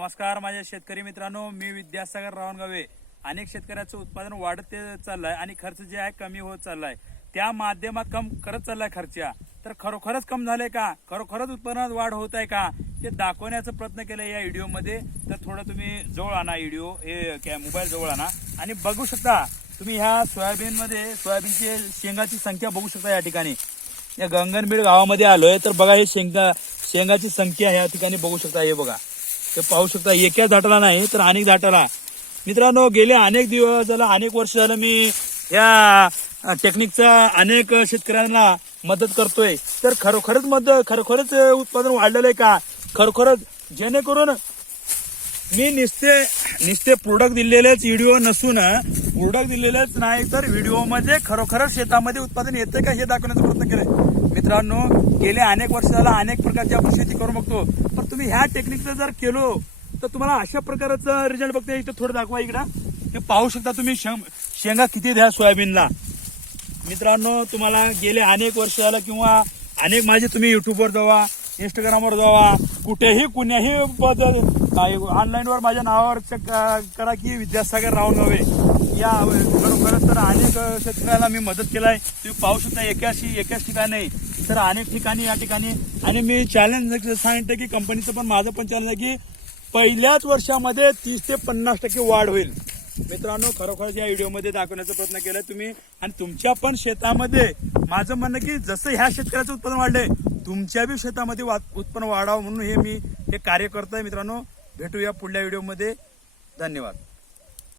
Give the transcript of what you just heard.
नमस्कार माझ्या शेतकरी मित्रांनो, मी विद्यासागर रावणगावे. अनेक शेतकऱ्याचं उत्पादन वाढत चाललंय आणि खर्च जे आहे कमी होत चाललाय. त्या माध्यमात कम करत चाललाय खर्चा. तर खरोखरच कम झाले का, खरोखरच उत्पन्नात वाढ होत आहे का, ते दाखवण्याचा प्रयत्न केला या व्हिडिओ मध्ये. तर थोडं तुम्ही जवळ आणा व्हिडिओ, हे मोबाईल जवळ आणा आणि बघू शकता तुम्ही ह्या सोयाबीनची शेंगाची संख्या बघू शकता. या ठिकाणी या गंगनबीड गावामध्ये आलोय तर बघा हे शेंगाची संख्या ह्या ठिकाणी बघू शकता. हे बघा, ते पाहू शकता. एकाच झाटाला नाही तर अनेक झाटाला. मित्रांनो, गेले अनेक दिवस झालं, अनेक वर्ष झालं मी या टेक्निकचा अनेक शेतकऱ्यांना मदत करतोय. तर खरोखरच उत्पादन वाढलेलं आहे का, खरोखरच, जेणेकरून मी निस्ते प्रोडक्ट दिलेलेच व्हिडिओ नसून, प्रोडक्ट दिलेलेच नाही तर व्हिडिओ मध्ये खरोखरच शेतामध्ये उत्पादन येते का हे दाखवण्याचा प्रयत्न केलाय. मित्रांनो, गेले अनेक वर्ष झाला अनेक प्रकारची आपण शेती करून बघतो, पण तुम्ही ह्या टेक्निकचं जर केलो तर तुम्हाला अशा प्रकारचा रिझल्ट बघता. इथं थोडं दाखवा, इकडं हे पाहू शकता तुम्ही. शेंगा किती द्या सोयाबीनला. मित्रांनो, तुम्हाला गेले अनेक वर्ष झालं किंवा अनेक माझे तुम्ही युट्यूबवर जावा, इंस्टाग्रामवर जावा, कुठेही कुण्याही ऑनलाईनवर माझ्या नावावर चेक करा की विद्यासागर रावणगावे. या खरोखरच तर अनेक शेतकऱ्याला मी मदत केलाय. तुम्ही पाहू शकता. एकाच ठिकाणी नाही तर अनेक ठिकाणी या ठिकाणी. आणि मी चॅलेंज सांगते की कंपनीचं पण माझं पण चॅलेंज आहे की पहिल्याच वर्षामध्ये 30 ते 50% वाढ होईल. मित्रांनो, खरोखर या व्हिडिओमध्ये दाखवण्याचा प्रयत्न केलाय तुम्ही. आणि तुमच्या पण शेतामध्ये माझं म्हणणं की जसं ह्या शेतकऱ्याचं उत्पादन वाढलंय, तुमच्या बी शेतामध्ये उत्पन्न वाढावं म्हणून हे मी कार्य करतोय. मित्रांनो, भेटूया पुढल्या व्हिडिओमध्ये. धन्यवाद.